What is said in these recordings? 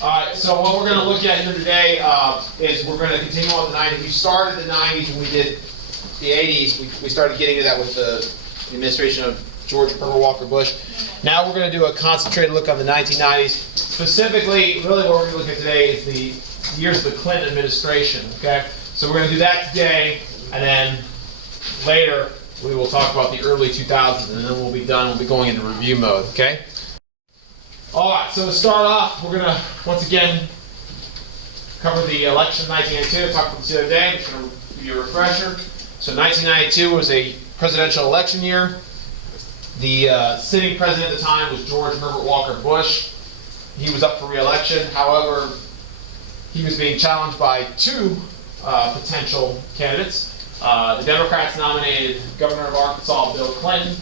All right, so what we're going to look at here today is we're going to continue on the 90s. We started the 90s when we did the 80s. We started getting to that with the administration of George Herbert Walker Bush. Now we're going to do a concentrated look on the 1990s. Specifically, really what we're going to look at today is the years of the Clinton administration, okay? So we're going to do that today, and then later we will talk about the early 2000s, and then we'll be done. We'll be going into review mode, okay? All right, so to start off, we're going to, once again, cover the election of 1992. I talked about this the other day. I'm just going to give you a refresher. So 1992 was a presidential election year. The sitting president at the time was George Herbert Walker Bush. He was up for re-election. However, he was being challenged by two potential candidates. The Democrats nominated Governor of Arkansas, Bill Clinton.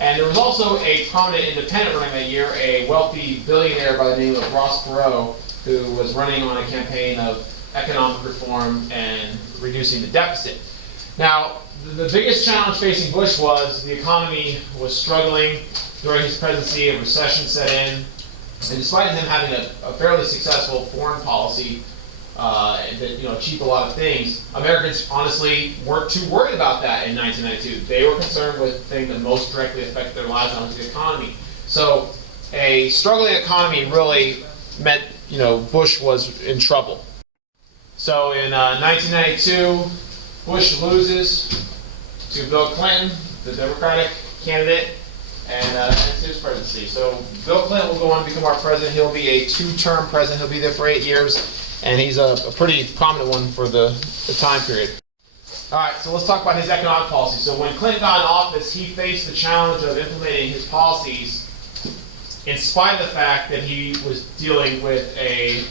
And there was also a prominent independent running that year, a wealthy billionaire by the name of Ross Perot, who was running on a campaign of economic reform and reducing the deficit. Now, the biggest challenge facing Bush was the economy was struggling during his presidency. A recession set in, and despite him having a fairly successful foreign policy that achieved a lot of things, Americans honestly weren't too worried about that in 1992. They were concerned with the thing that most directly affected their lives, on the economy. So a struggling economy really meant Bush was in trouble. So in 1992, Bush loses to Bill Clinton, the Democratic candidate, and ends his presidency. So Bill Clinton will go on to become our president. He'll be a two-term president. He'll be there for 8 years. And he's a pretty prominent one for the time period. All right, so let's talk about his economic policy. So when Clinton got in office, he faced the challenge of implementing his policies in spite of the fact that he was dealing with a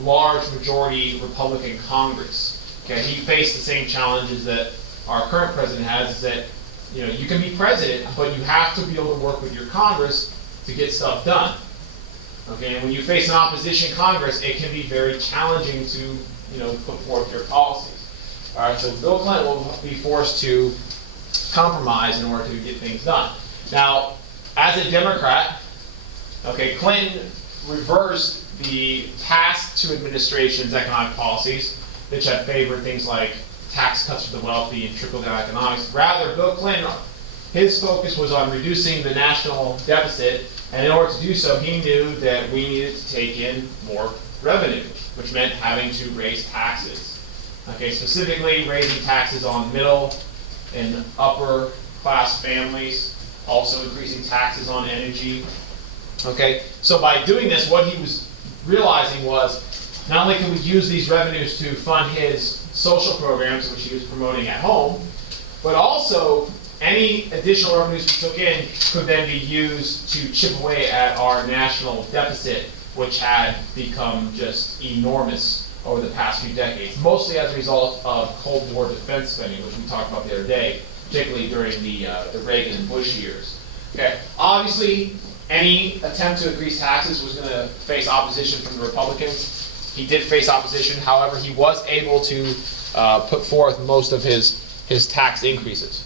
large majority Republican Congress. Okay, he faced the same challenges that our current president has, is that you can be president, but you have to be able to work with your Congress to get stuff done. Okay, and when you face an opposition Congress, it can be very challenging to, put forth your policies. All right, so Bill Clinton will be forced to compromise in order to get things done. Now, as a Democrat, okay, Clinton reversed the past two administrations' economic policies, which had favored things like tax cuts for the wealthy and trickle-down economics. Rather, Bill Clinton, his focus was on reducing the national deficit. And in order to do so, he knew that we needed to take in more revenue, which meant having to raise taxes. Okay, specifically raising taxes on middle and upper class families, also increasing taxes on energy. Okay, so by doing this, what he was realizing was not only can we use these revenues to fund his social programs, which he was promoting at home, but also any additional revenues we took in could then be used to chip away at our national deficit, which had become just enormous over the past few decades, mostly as a result of Cold War defense spending, which we talked about the other day, particularly during the Reagan and Bush years. Okay, obviously, any attempt to increase taxes was going to face opposition from the Republicans. He did face opposition, however, he was able to put forth most of his tax increases.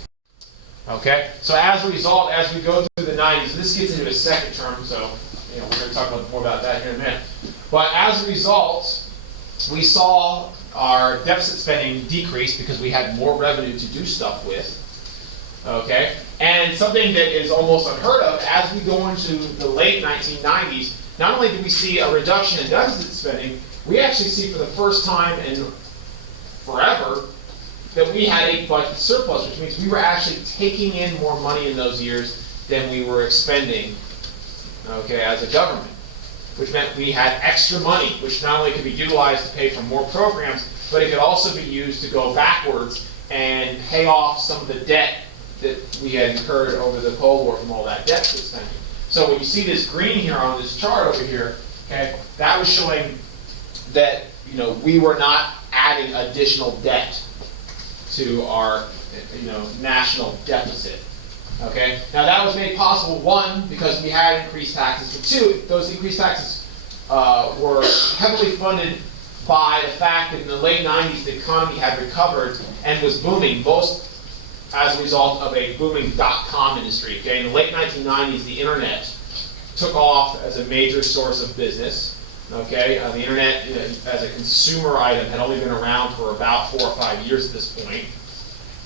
Okay, so as a result, as we go through the 90s, this gets into his second term, so we're going to talk more about that here in a minute. But as a result, we saw our deficit spending decrease because we had more revenue to do stuff with. Okay, and something that is almost unheard of, as we go into the late 1990s, not only do we see a reduction in deficit spending, we actually see for the first time in forever that we had a budget surplus, which means we were actually taking in more money in those years than we were expending, okay, as a government, which meant we had extra money, which not only could be utilized to pay for more programs, but it could also be used to go backwards and pay off some of the debt that we had incurred over the Cold War from all that deficit spending. So when you see this green here on this chart over here, okay, that was showing that we were not adding additional debt to our national deficit. Okay? Now that was made possible, one, because we had increased taxes, but two, those increased taxes were heavily funded by the fact that in the late 90s the economy had recovered and was booming, most as a result of a booming dot-com industry. Okay? In the late 1990s, the internet took off as a major source of business. Okay, the internet as a consumer item had only been around for about 4 or 5 years at this point.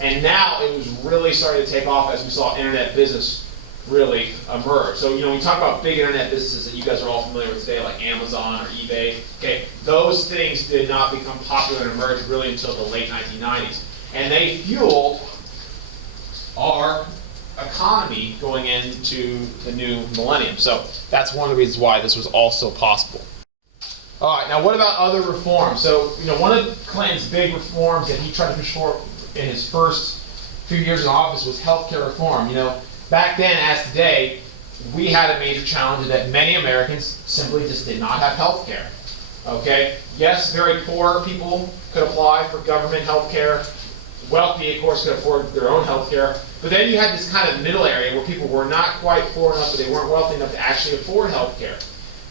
And now it was really starting to take off as we saw internet business really emerge. So, when you talk about big internet businesses that you guys are all familiar with today, like Amazon or eBay, okay, those things did not become popular and emerge really until the late 1990s. And they fueled our economy going into the new millennium. So that's one of the reasons why this was also possible. All right, now what about other reforms? So, one of Clinton's big reforms that he tried to push for in his first few years in office was healthcare reform. Back then, as today, we had a major challenge in that many Americans simply just did not have healthcare. Okay? Yes, very poor people could apply for government healthcare. Wealthy, of course, could afford their own healthcare. But then you had this kind of middle area where people were not quite poor enough, but they weren't wealthy enough to actually afford healthcare.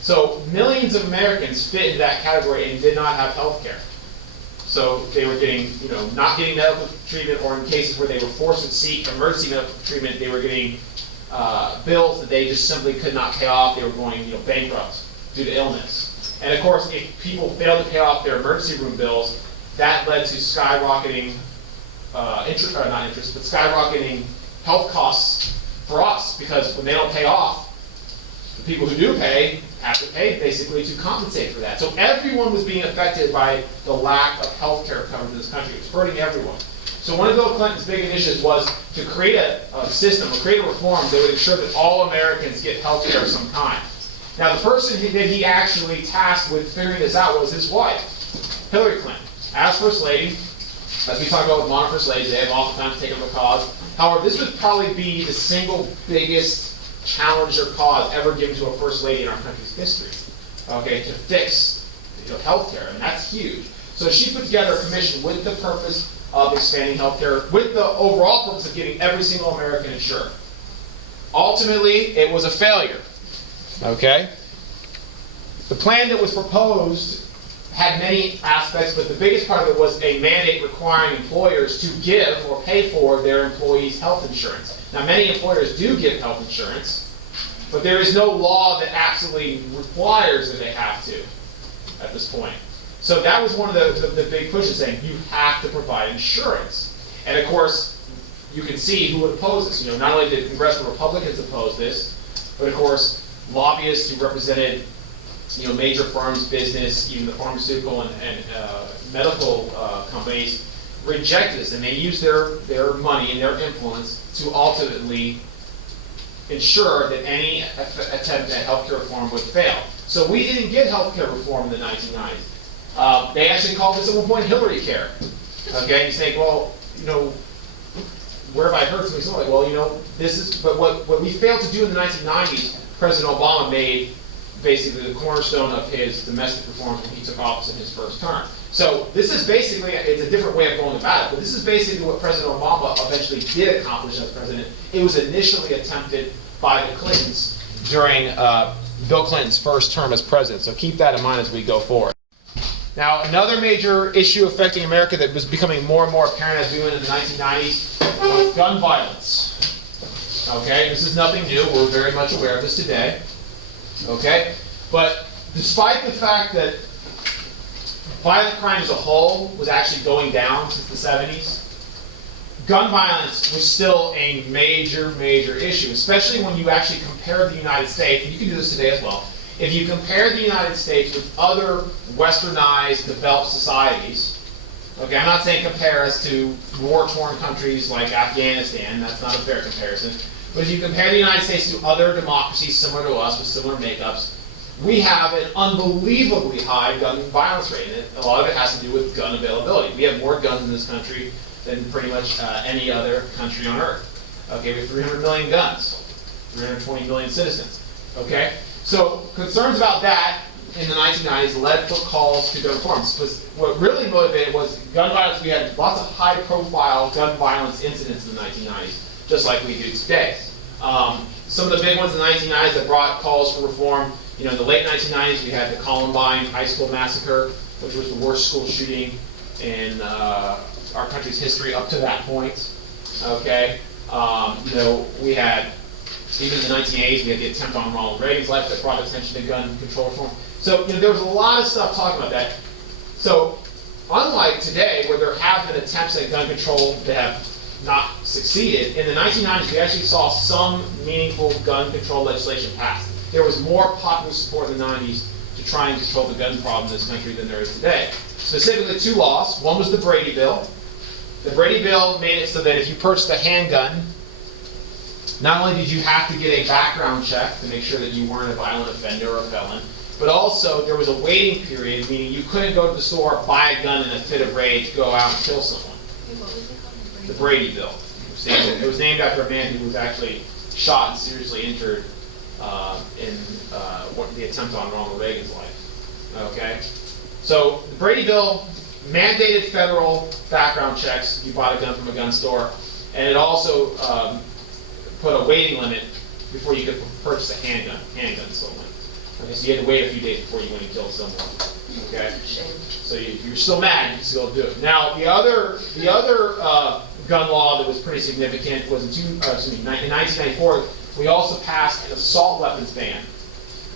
So millions of Americans fit into that category and did not have health care. So they were getting, not getting medical treatment, or in cases where they were forced to seek emergency medical treatment, they were getting bills that they just simply could not pay off. They were going, bankrupt due to illness. And of course, if people failed to pay off their emergency room bills, that led to skyrocketing skyrocketing health costs for us, because when they don't pay off, the people who do pay have to pay basically to compensate for that. So everyone was being affected by the lack of health care coverage in this country. It was hurting everyone. So one of Bill Clinton's big initiatives was to create a system, or create a reform that would ensure that all Americans get health care of some kind. Now the person that he actually tasked with figuring this out was his wife, Hillary Clinton. As First Lady, as we talk about with modern First Ladies, they have oftentimes taken up a cause. However, this would probably be the single biggest challenge or cause ever given to a First Lady in our country's history, okay, to fix healthcare, and that's huge. So she put together a commission with the purpose of expanding healthcare, with the overall purpose of getting every single American insured. Ultimately, it was a failure, okay? The plan that was proposed had many aspects, but the biggest part of it was a mandate requiring employers to give or pay for their employees' health insurance. Now, many employers do give health insurance, but there is no law that absolutely requires that they have to at this point. So that was one of the big pushes, saying you have to provide insurance. And of course, you can see who would oppose this. Not only did congressional Republicans oppose this, but of course, lobbyists who represented major firms, business, even the pharmaceutical and medical companies rejected this, and they used their money and their influence to ultimately ensure that any attempt at healthcare reform would fail. So we didn't get healthcare reform in the 1990s. They actually called this at one point Hillary Care. Okay, you say, well, where have I heard something similar? Well, this is, but what we failed to do in the 1990s, President Obama made basically the cornerstone of his domestic reforms when he took office in his first term. So this is basically, it's a different way of going about it, but this is basically what President Obama eventually did accomplish as president. It was initially attempted by the Clintons during Bill Clinton's first term as president. So keep that in mind as we go forward. Now, another major issue affecting America that was becoming more and more apparent as we went into the 1990s was gun violence. Okay, this is nothing new. We're very much aware of this today. Okay, but despite the fact that violent crime as a whole was actually going down since the 70s, gun violence was still a major, major issue, especially when you actually compare the United States, and you can do this today as well. If you compare the United States with other westernized, developed societies, okay, I'm not saying compare us to war-torn countries like Afghanistan, that's not a fair comparison, but if you compare the United States to other democracies similar to us with similar makeups, we have an unbelievably high gun violence rate, and a lot of it has to do with gun availability. We have more guns in this country than pretty much any other country on earth. Okay, we have 300 million guns, 320 million citizens. Okay, so concerns about that in the 1990s led for calls to gun reforms. What really motivated was gun violence. We had lots of high-profile gun violence incidents in the 1990s, just like we do today. Some of the big ones in the 1990s that brought calls for reform. In the late 1990s, we had the Columbine High School Massacre, which was the worst school shooting in our country's history up to that point. Okay, we had, even in the 1980s, we had the attempt on Ronald Reagan's life that brought attention to gun control reform. So there was a lot of stuff talking about that. So unlike today, where there have been attempts at gun control that have not succeeded, in the 1990s we actually saw some meaningful gun control legislation passed. There was more popular support in the 90s to try and control the gun problem in this country than there is today. Specifically 2 laws. One was the Brady Bill. The Brady Bill made it so that if you purchased a handgun, not only did you have to get a background check to make sure that you weren't a violent offender or a felon, but also there was a waiting period, meaning you couldn't go to the store, buy a gun in a fit of rage, go out and kill someone. What was it called? The Brady Bill. It was named after a man who was actually shot and seriously injured in the attempt on Ronald Reagan's life. Okay? So the Brady Bill mandated federal background checks if you bought a gun from a gun store, and it also put a waiting limit before you could purchase a handgun stolen. Okay, so you had to wait a few days before you went and killed someone. Okay? So if you're still mad, you can still do it. Now, the other gun law that was pretty significant was in 1994. We also passed an assault weapons ban.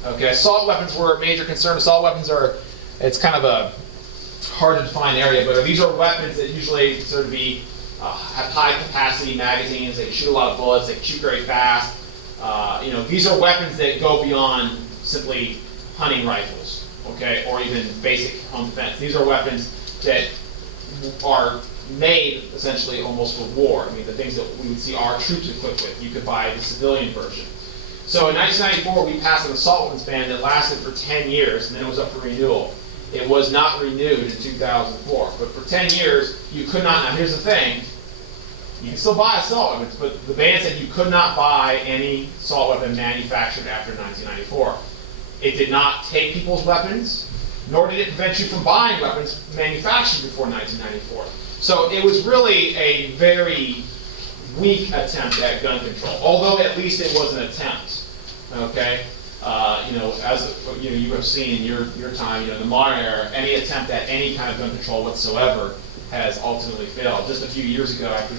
Okay, assault weapons were a major concern. Assault weapons it's kind of a hard to define area, but these are weapons that usually sort of have high capacity magazines. They can shoot a lot of bullets. They can shoot very fast. These are weapons that go beyond simply hunting rifles, okay, or even basic home defense. These are weapons that are made essentially almost for war. I mean, the things that we would see our troops equipped with, you could buy the civilian version. So in 1994, we passed an assault weapons ban that lasted for 10 years, and then it was up for renewal. It was not renewed in 2004, but for 10 years, you could not. Now, here's the thing. You can still buy assault weapons, but the ban said you could not buy any assault weapon manufactured after 1994. It did not take people's weapons, nor did it prevent you from buying weapons manufactured before 1994. So it was really a very weak attempt at gun control, although at least it was an attempt. Okay, as you have seen in your time, in the modern era, any attempt at any kind of gun control whatsoever has ultimately failed. Just a few years ago, after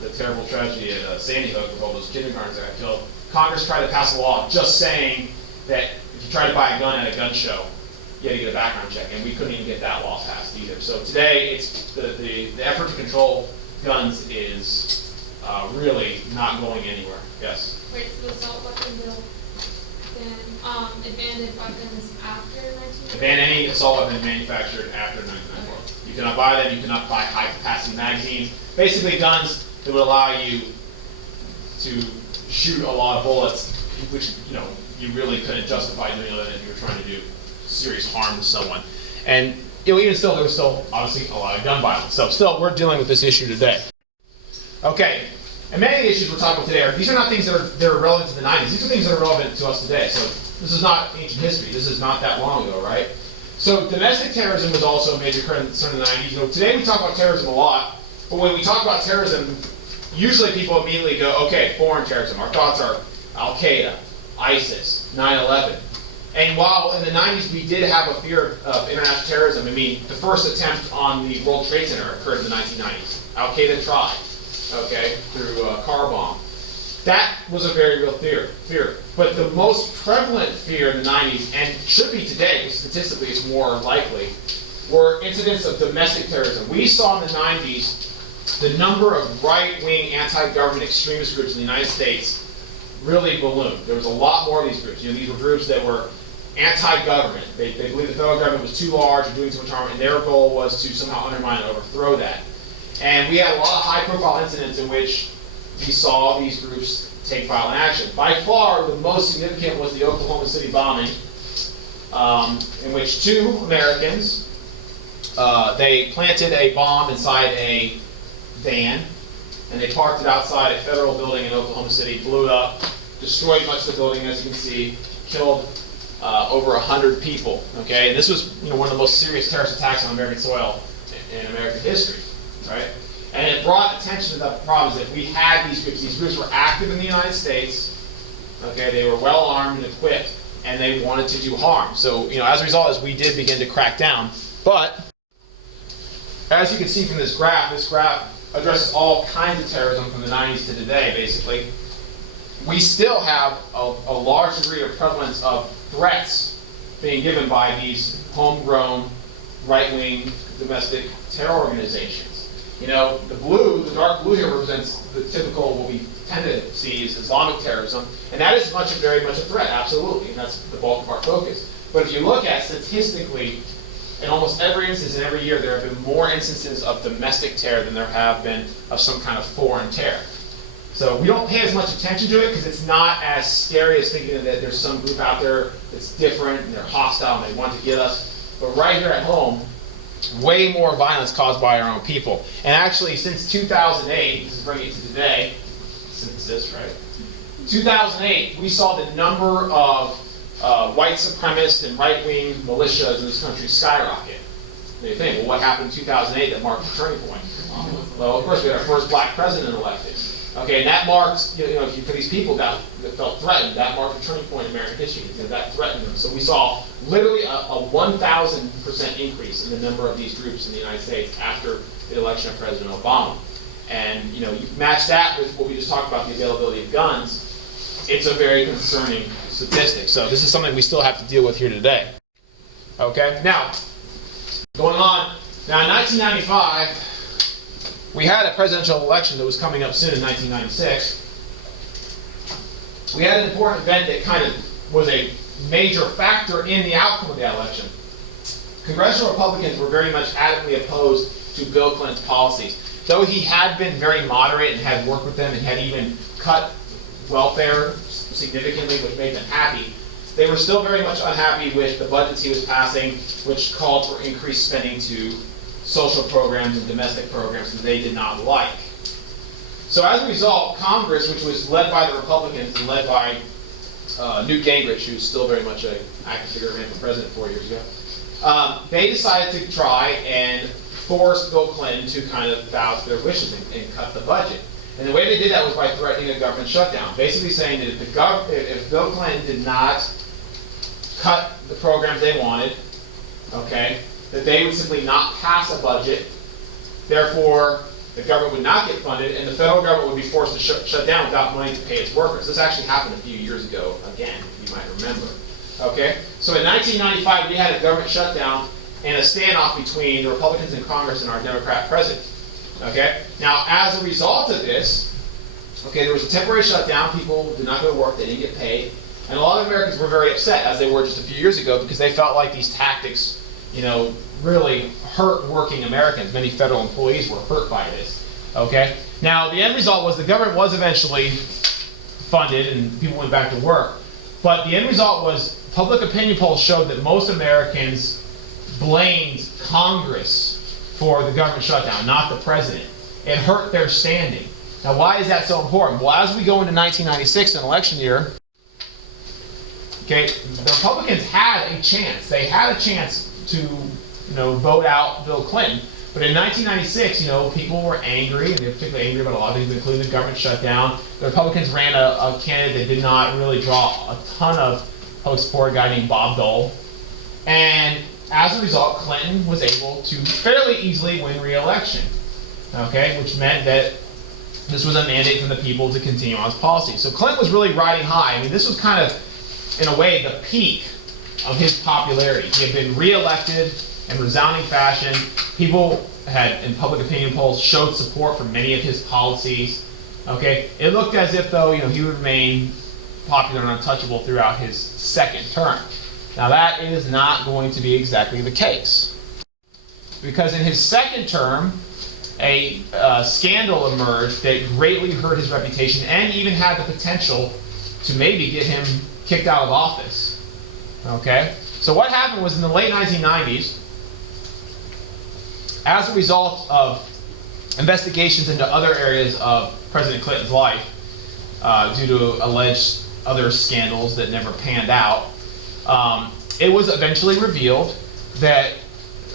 the terrible tragedy at Sandy Hook with all those kindergartens that got killed, Congress tried to pass a law just saying that if you try to buy a gun at a gun show, you had to get a background check, and we couldn't even get that law passed either. So today, it's the effort to control guns is really not going anywhere. Yes? Wait, so the assault weapon bill then abandoned weapons after 1994? Ban any assault weapon manufactured after 1994. You cannot buy them, you cannot buy high-capacity magazines. Basically guns that would allow you to shoot a lot of bullets, which you really couldn't justify doing that if you were trying to do serious harm to someone. And even still, there was still obviously a lot of gun violence. So still, we're dealing with this issue today. Okay, and many of the issues we're talking about today these are not things that are relevant to the 90s. These are things that are relevant to us today. So this is not ancient history. This is not that long ago, right? So domestic terrorism was also a major concern in the 90s. Today we talk about terrorism a lot, but when we talk about terrorism, usually people immediately go, okay, foreign terrorism. Our thoughts are Al-Qaeda, ISIS, 9/11. And while in the 90s we did have a fear of international terrorism, the first attempt on the World Trade Center occurred in the 1990s. Al-Qaeda tried, through a car bomb. That was a very real fear. But the most prevalent fear in the 90s, and should be today, because statistically it's more likely, were incidents of domestic terrorism. We saw in the 90s the number of right-wing anti-government extremist groups in the United States really ballooned. There was a lot more of these groups. These were groups that were anti-government. They believed the federal government was too large or doing too much harm, and their goal was to somehow undermine and overthrow that. And we had a lot of high-profile incidents in which we saw these groups take violent action. By far, the most significant was the Oklahoma City bombing, in which 2 Americans, they planted a bomb inside a van, and they parked it outside a federal building in Oklahoma City, blew it up, destroyed much of the building, as you can see, killed over 100 people. Okay, and this was one of the most serious terrorist attacks on American soil in American history, right? And it brought attention to the problems that we had these groups. These groups were active in the United States. Okay, they were well armed and equipped, and they wanted to do harm. So as a result, we did begin to crack down. But as you can see from this graph addresses all kinds of terrorism from the 90s to today, basically. We still have a large degree of prevalence of threats being given by these homegrown, right-wing, domestic terror organizations. You know, the dark blue here represents the typical, what we tend to see as Islamic terrorism, and that is very much a threat, absolutely, and that's the bulk of our focus. But if you look at statistically, in almost every instance and every year, there have been more instances of domestic terror than there have been of some kind of foreign terror. So we don't pay as much attention to it because it's not as scary as thinking that there's some group out there that's different and they're hostile and they want to get us. But right here at home, way more violence caused by our own people. And actually, since 2008, this is bringing it to today, census, right? 2008, we saw the number of white supremacist and right-wing militias in this country skyrocket. And you think, well, what happened in 2008 that marked a turning point? Well, of course, we had our first black president elected. Okay, and that marked, you know, for these people that felt threatened, that marked a turning point in American history. You know, that threatened them. So we saw literally a 1,000% increase in the number of these groups in the United States after the election of President Obama. And you know, you match that with what we just talked about, the availability of guns, it's a very concerning statistic. So this is something we still have to deal with here today. Okay, now, going on, now in 1995, we had a presidential election that was coming up soon in 1996. We had an important event that kind of was a major factor in the outcome of the election. Congressional Republicans were very much adamantly opposed to Bill Clinton's policies. Though he had been very moderate and had worked with them and had even cut welfare significantly, which made them happy, they were still very much unhappy with the budgets he was passing, which called for increased spending to social programs and domestic programs that they did not like. So as a result, Congress, which was led by the Republicans and led by Newt Gingrich, who's still very much an active figure, ran for president 4 years ago, they decided to try and force Bill Clinton to kind of bow to their wishes and cut the budget. And the way they did that was by threatening a government shutdown, basically saying that if Bill Clinton did not cut the programs they wanted, okay, that they would simply not pass a budget, therefore the government would not get funded, and the federal government would be forced to shut down without money to pay its workers. This actually happened a few years ago, again, you might remember. Okay, so in 1995, we had a government shutdown and a standoff between the Republicans in Congress and our Democrat president. Okay, now as a result of this, okay, there was a temporary shutdown. People did not go to work; they didn't get paid, and a lot of Americans were very upset, as they were just a few years ago, because they felt like these tactics, you know, really hurt working Americans. Many federal employees were hurt by this. Okay, now the end result was the government was eventually funded and people went back to work, but the end result was public opinion polls showed that most Americans blamed Congress for the government shutdown, not the president. It hurt their standing. Now, why is that so important? Well, as we go into 1996, an election year, okay, the Republicans had a chance. They had a chance to, you know, vote out Bill Clinton. But in 1996, you know, people were angry, and they were particularly angry about a lot of things, including the government shutdown. The Republicans ran a candidate that did not really draw a ton of public support, a guy named Bob Dole. And as a result, Clinton was able to fairly easily win re-election, okay, which meant that this was a mandate from the people to continue on his policy. So Clinton was really riding high. I mean, this was kind of, in a way, the peak of his popularity. He had been re-elected in resounding fashion. People had, in public opinion polls, showed support for many of his policies. Okay, it looked as if, though, you know, he would remain popular and untouchable throughout his second term. Now, that is not going to be exactly the case, because in his second term, a scandal emerged that greatly hurt his reputation and even had the potential to maybe get him kicked out of office. Okay, so what happened was in the late 1990s, as a result of investigations into other areas of President Clinton's life, due to alleged other scandals that never panned out, it was eventually revealed that,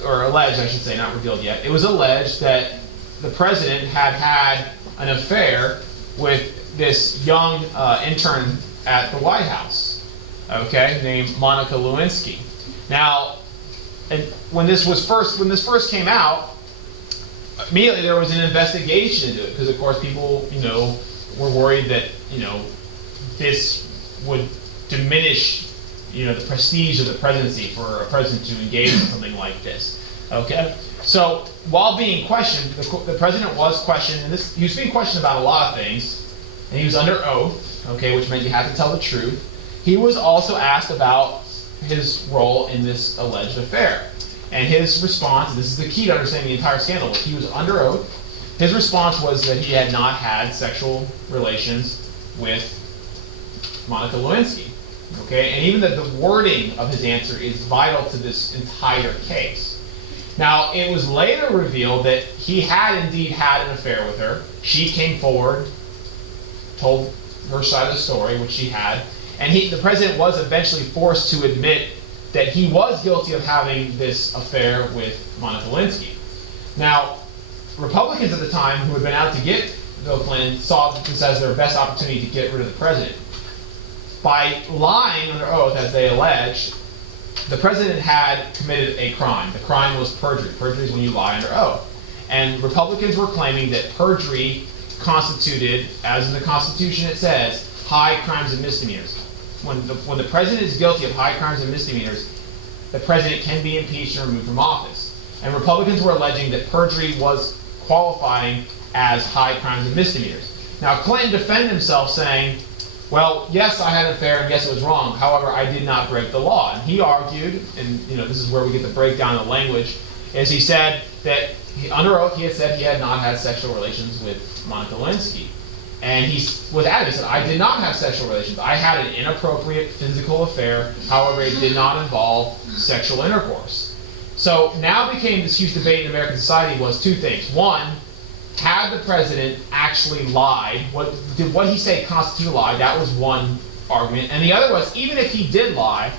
or alleged, I should say, not revealed yet, it was alleged that the president had had an affair with this young intern at the White House, okay, named Monica Lewinsky. Now, and when this first came out, immediately there was an investigation into it, because of course people, you know, were worried that, you know, this would diminish the prestige of the presidency for a president to engage in something like this. Okay? So, while being questioned, the president was questioned, and he was being questioned about a lot of things, and he was under oath, okay, which meant you had to tell the truth. He was also asked about his role in this alleged affair. And his response, and this is the key to understanding the entire scandal, was he was under oath. His response was that he had not had sexual relations with Monica Lewinsky. Okay? And even the wording of his answer is vital to this entire case. Now, it was later revealed that he had indeed had an affair with her. She came forward, told her side of the story, which she had, and the president was eventually forced to admit that he was guilty of having this affair with Monica Lewinsky. Now, Republicans at the time who had been out to get Bill Clinton saw this as their best opportunity to get rid of the president. By lying under oath, as they alleged, the president had committed a crime. The crime was perjury. Perjury is when you lie under oath. And Republicans were claiming that perjury constituted, as in the Constitution it says, high crimes and misdemeanors. When the president is guilty of high crimes and misdemeanors, the president can be impeached and removed from office. And Republicans were alleging that perjury was qualifying as high crimes and misdemeanors. Now, Clinton defended himself saying, well, yes, I had an affair, and yes, it was wrong. However, I did not break the law. And he argued, and this is where we get the breakdown of language, is he said that under oath he had said he had not had sexual relations with Monica Lewinsky. And he was adamant. He said, I did not have sexual relations. I had an inappropriate physical affair. However, it did not involve sexual intercourse. So now became this huge debate in American society was two things. One, had the president actually lied? Did what he said constitute a lie? That was one argument. And the other was, even if he did lie,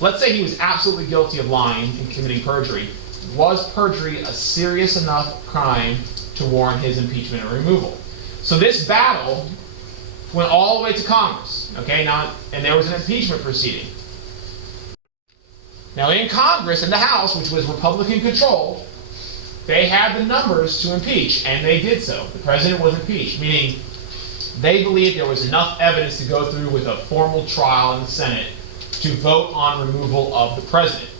let's say he was absolutely guilty of lying and committing perjury, was perjury a serious enough crime to warrant his impeachment and removal? So this battle went all the way to Congress, okay? And there was an impeachment proceeding. Now in Congress, in the House, which was Republican controlled, they had the numbers to impeach, and they did so. The president was impeached, meaning they believed there was enough evidence to go through with a formal trial in the Senate to vote on removal of the president.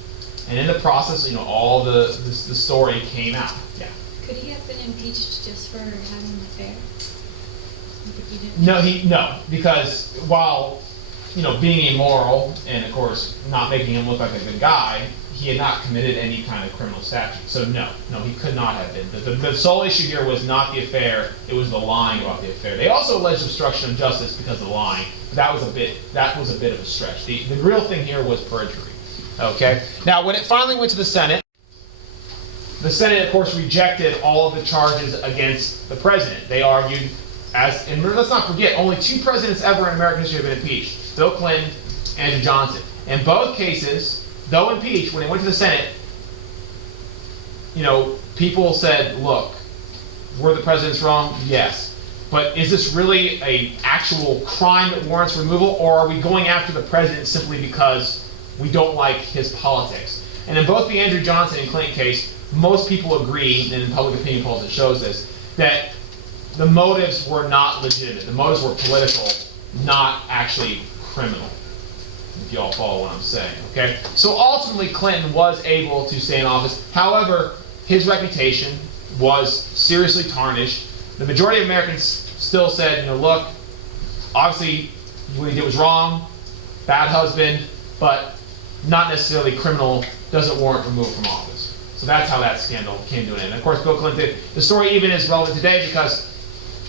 And in the process, all the story came out. Yeah. Could he have been impeached just for having an affair? No, because while being immoral and of course not making him look like a good guy, he had not committed any kind of criminal statute. So no, he could not have been. The sole issue here was not the affair; it was the lying about the affair. They also alleged obstruction of justice because of the lying, but that was a bit of a stretch. The real thing here was perjury. Okay. Now, when it finally went to the Senate of course rejected all of the charges against the president. They argued, and let's not forget, only two presidents ever in American history have been impeached: Bill Clinton, Andrew Johnson. In both cases, though impeached, when they went to the Senate, people said, look, were the presidents wrong? Yes. But is this really an actual crime that warrants removal, or are we going after the president simply because we don't like his politics? And in both the Andrew Johnson and Clinton case, most people agree, and in public opinion polls it shows this, that the motives were not legitimate. The motives were political, not actually criminal. If you all follow what I'm saying, okay? So ultimately, Clinton was able to stay in office. However, his reputation was seriously tarnished. The majority of Americans still said, look, obviously what he did was wrong, bad husband, but not necessarily criminal, doesn't warrant removal from office. So that's how that scandal came to an end. And of course, Bill Clinton did. The story even is relevant today because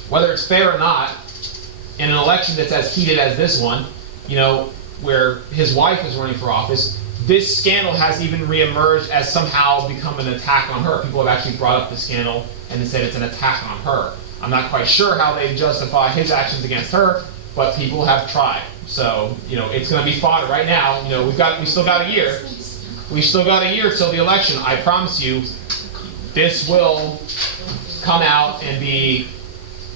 whether it's fair or not, in an election that's as heated as this one, where his wife is running for office, this scandal has even reemerged as somehow become an attack on her. People have actually brought up the scandal and said it's an attack on her. I'm not quite sure how they justify his actions against her, but people have tried. So, it's going to be fodder right now. We still got a year. We still got a year till the election. I promise you, this will come out and be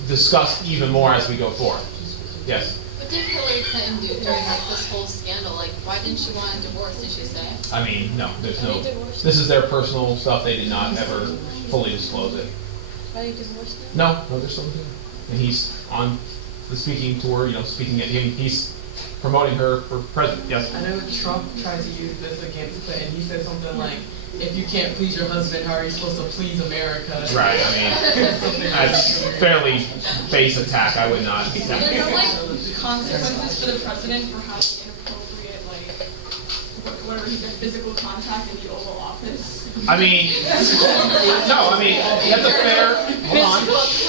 discussed even more as we go forward. Yes? What did Hillary Clinton do during this whole scandal? Why didn't she want a divorce, did she say? I mean, no, there's no, this is their personal stuff. They did not ever fully disclose it. Are you divorced now? No, they're still together. And he's on the speaking tour, speaking at him. He's promoting her for president. Yes? I know Trump tried to use this against Clinton. He said something like, if you can't please your husband, how are you supposed to please America? Right, I mean, that's fairly base attack. I would not Are attack. there no like consequences for the president for having inappropriate whatever he said, physical contact in the Oval Office? I mean, no, I mean, that's a fair, hold on,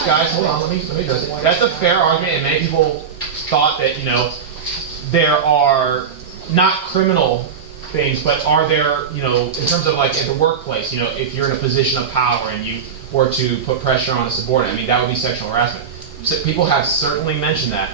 guys, hold on, let me address it. That's a fair argument, and many people thought that, you know, there are not criminal things, but are there, you know, in terms of like at the workplace, you know, if you're in a position of power and you were to put pressure on a subordinate, I mean, that would be sexual harassment. So people have certainly mentioned that,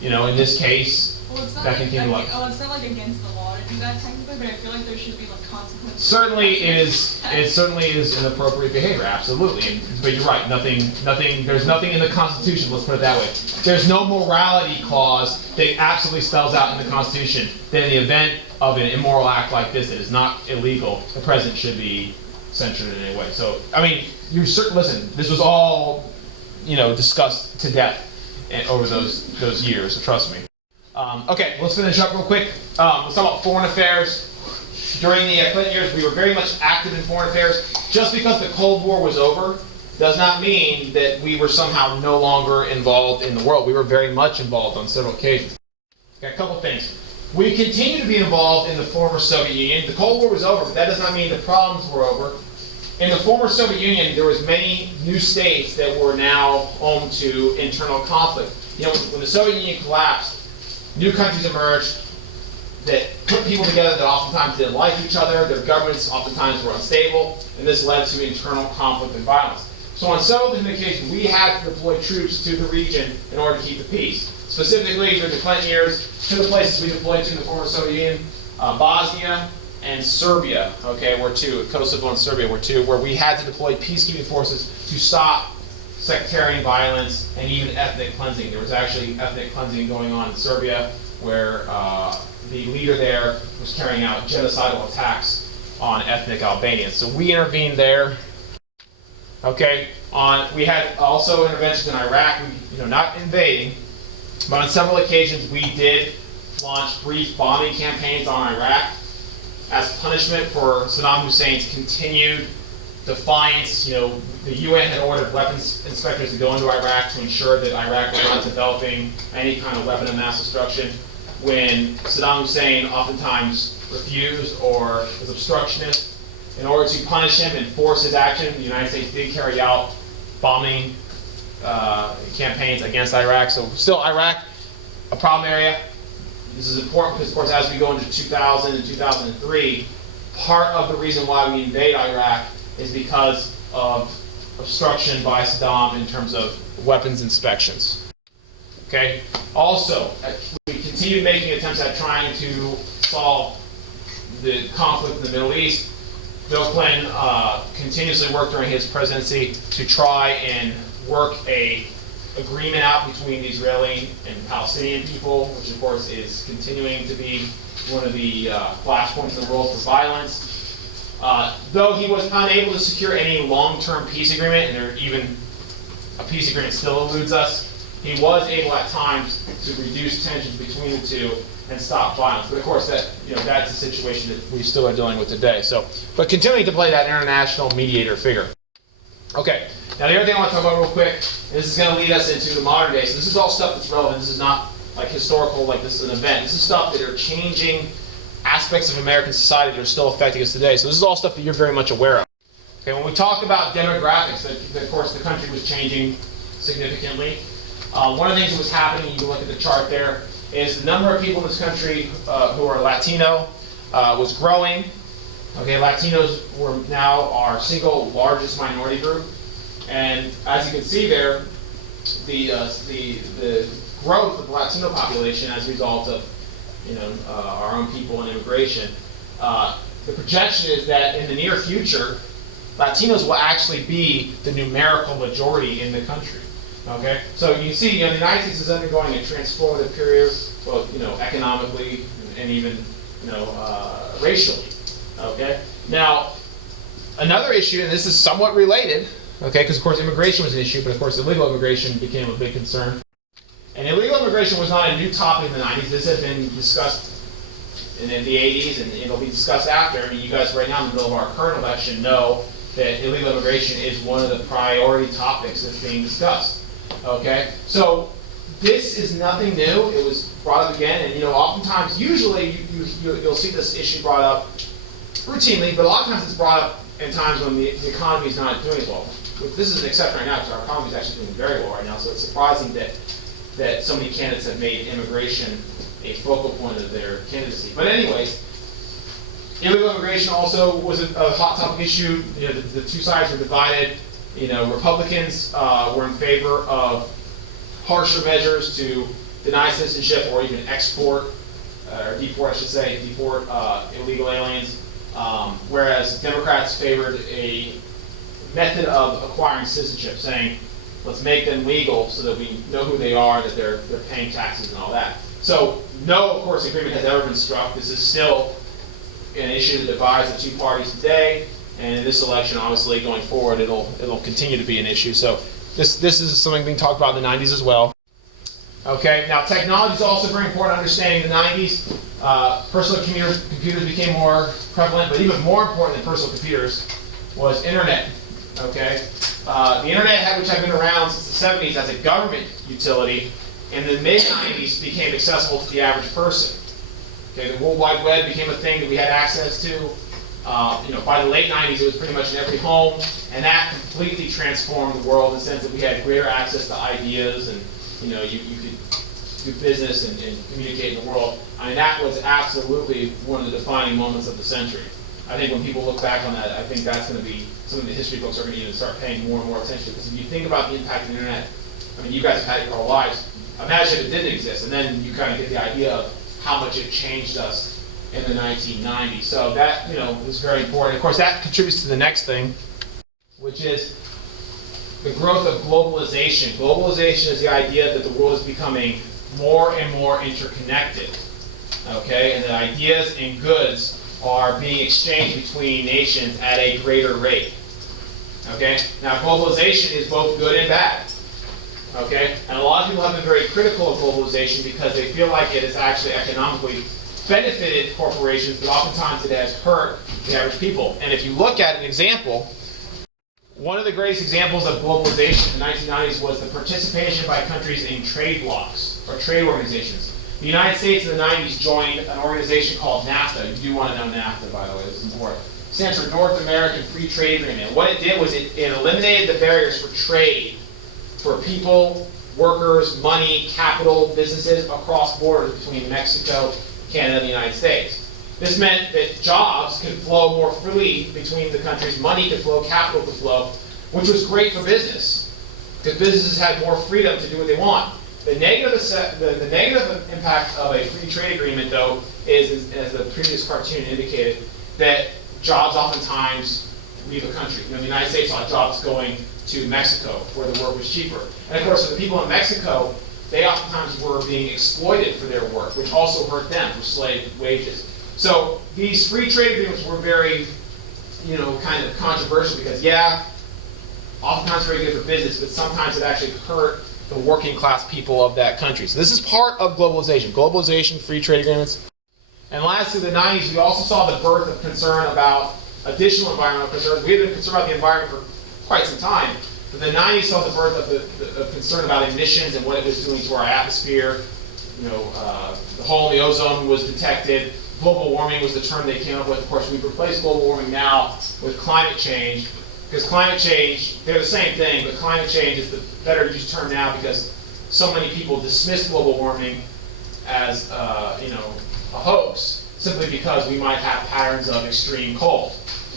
you know, in this case, Well, it's not that like, can take a lot. it's not like against the law to do that technically, but I feel like there should be like consequences. Certainly it certainly is inappropriate behavior, absolutely. But you're right, there's nothing in the Constitution, let's put it that way. There's no morality clause that absolutely spells out in the Constitution that in the event of an immoral act like this that is not illegal, the president should be censured in any way. So, I mean, listen, this was all, you know, discussed to death over those years, so trust me. Okay, let's finish up real quick. Let's talk about foreign affairs. During the Clinton years, we were very much active in foreign affairs. Just because the Cold War was over does not mean that we were somehow no longer involved in the world. We were very much involved on several occasions. Okay, a couple things. We continue to be involved in the former Soviet Union. The Cold War was over, but that does not mean the problems were over. In the former Soviet Union, there was many new states that were now home to internal conflict. You know, when the Soviet Union collapsed, new countries emerged that put people together that oftentimes didn't like each other, their governments oftentimes were unstable, and this led to internal conflict and violence. So on several different occasions, we had to deploy troops to the region in order to keep the peace. Specifically, during the Clinton years, two of the places we deployed to in the former Soviet Union, Bosnia and Serbia, okay, were two, Kosovo and Serbia were two, where we had to deploy peacekeeping forces to stop sectarian violence and even ethnic cleansing. There was actually ethnic cleansing going on in Serbia where the leader there was carrying out genocidal attacks on ethnic Albanians. So we intervened there. Okay, we had also interventions in Iraq, not invading, but on several occasions we did launch brief bombing campaigns on Iraq as punishment for Saddam Hussein's continued defiance. The UN had ordered weapons inspectors to go into Iraq to ensure that Iraq was not developing any kind of weapon of mass destruction. When Saddam Hussein oftentimes refused or was obstructionist, in order to punish him and force his action, the United States did carry out bombing campaigns against Iraq. So still Iraq, a problem area. This is important because, of course, as we go into 2000 and 2003, part of the reason why we invade Iraq is because of obstruction by Saddam in terms of weapons inspections. Okay. Also, we continued making attempts at trying to solve the conflict in the Middle East. Bill Clinton continuously worked during his presidency to try and work an agreement out between the Israeli and Palestinian people, which of course is continuing to be one of the flashpoints in the world for violence. Though he was unable to secure any long-term peace agreement, and even a peace agreement still eludes us, he was able at times to reduce tensions between the two and stop violence. But of course, that's a situation that we still are dealing with today. But continuing to play that international mediator figure. Okay, now the other thing I want to talk about real quick, and this is going to lead us into the modern day. So this is all stuff that's relevant. This is not like historical, like this is an event. This is stuff that are changing aspects of American society that are still affecting us today. So this is all stuff that you're very much aware of. Okay, when we talk about demographics, that of course the country was changing significantly. One of the things that was happening, you can look at the chart there, is the number of people in this country who are Latino was growing. Okay, Latinos were now our single largest minority group, and as you can see there, the growth of the Latino population as a result of our own people and immigration. The projection is that in the near future, Latinos will actually be the numerical majority in the country. Okay, so you can see, the United States is undergoing a transformative period, both economically and even racially. Okay, now another issue, and this is somewhat related, okay, because of course immigration was an issue, but of course illegal immigration became a big concern. And illegal immigration was not a new topic in the 90s. This had been discussed in the 80s, and it'll be discussed after. I mean, you guys right now in the middle of our current election know that illegal immigration is one of the priority topics that's being discussed. Okay? So this is nothing new. It was brought up again, and oftentimes, usually you'll see this issue brought up routinely, but a lot of times it's brought up in times when the economy is not doing as well. This is an exception right now because our economy is actually doing very well right now, so it's surprising that so many candidates have made immigration a focal point of their candidacy. But anyways, illegal immigration also was a hot topic issue. The two sides were divided. Republicans were in favor of harsher measures to deny citizenship or even export, or deport, I should say, deport illegal aliens, whereas Democrats favored a method of acquiring citizenship, saying, let's make them legal so that we know who they are, that they're paying taxes and all that. So no, of course, agreement has ever been struck. This is still an issue that divides the two parties today, and in this election, obviously, going forward, it'll continue to be an issue. So this is something being talked about in the 90s as well. Okay, now technology is also very important. Understanding the 90s, personal computers became more prevalent, but even more important than personal computers was internet. Okay, the internet, which had been around since the 70s as a government utility, in the mid-90s became accessible to the average person. Okay, the World Wide Web became a thing that we had access to. By the late 90s, it was pretty much in every home, and that completely transformed the world in the sense that we had greater access to ideas, and you could do business and communicate in the world. I mean, that was absolutely one of the defining moments of the century. I think when people look back on that, I think that's going to be something the history books are going to even start paying more and more attention to. Because if you think about the impact of the internet, I mean, you guys have had it your whole lives. Imagine if it didn't exist, and then you kind of get the idea of how much it changed us in the 1990s. So that, is very important. Of course, that contributes to the next thing, which is the growth of globalization. Globalization is the idea that the world is becoming more and more interconnected. Okay, and that ideas and goods are being exchanged between nations at a greater rate. Okay, now globalization is both good and bad. Okay, and a lot of people have been very critical of globalization because they feel like it has actually economically benefited corporations, but oftentimes it has hurt the average people. And if you look at an example, one of the greatest examples of globalization in the 1990s was the participation by countries in trade blocs, or trade organizations. The United States in the 90s joined an organization called NAFTA. You do want to know NAFTA, by the way, this is important. It stands for North American Free Trade Agreement. What it did was it eliminated the barriers for trade for people, workers, money, capital, businesses across borders between Mexico, Canada, and the United States. This meant that jobs could flow more freely between the countries, money could flow, capital could flow, which was great for business, because businesses had more freedom to do what they want. The negative impact of a free trade agreement, though, is, as the previous cartoon indicated, that jobs oftentimes leave a country. The United States saw jobs going to Mexico, where the work was cheaper. And of course, for the people in Mexico, they oftentimes were being exploited for their work, which also hurt them for slave wages. So these free trade agreements were very, kind of controversial because, yeah, oftentimes very good for business, but sometimes it actually hurt the working class people of that country. So this is part of globalization. Globalization, free trade agreements. And lastly, the 90s, we also saw the birth of concern about additional environmental concerns. We had been concerned about the environment for quite some time, but the 90s saw the birth of concern about emissions and what it was doing to our atmosphere. The hole in the ozone was detected. Global warming was the term they came up with. Of course, we've replaced global warming now with climate change, because climate change, they're the same thing, but climate change is the better used term now because so many people dismiss global warming as a hoax, simply because we might have patterns of extreme cold.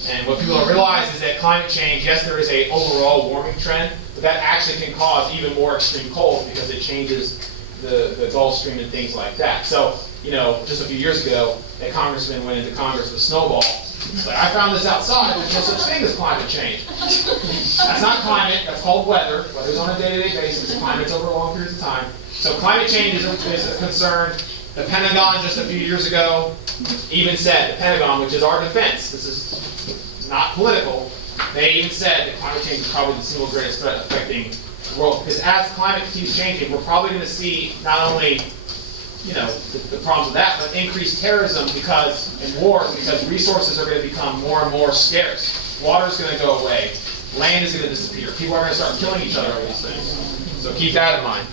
And what people don't realize is that climate change, yes, there is an overall warming trend, but that actually can cause even more extreme cold because it changes the Gulf Stream and things like that. So, just a few years ago, a congressman went into Congress with a snowball. He's like, I found this outside, there's no such thing as climate change. That's not climate, that's called weather. Weather's on a day-to-day basis, climate's over long periods of time. So climate change is a concern. The Pentagon just a few years ago even said, the Pentagon, which is our defense, this is not political, they even said that climate change is probably the single greatest threat affecting world, because as climate keeps changing, we're probably going to see not only, you know, the problems with that, but increased terrorism and war, because resources are going to become more and more scarce. Water is going to go away. Land is going to disappear. People are going to start killing each other over these things. So keep that in mind.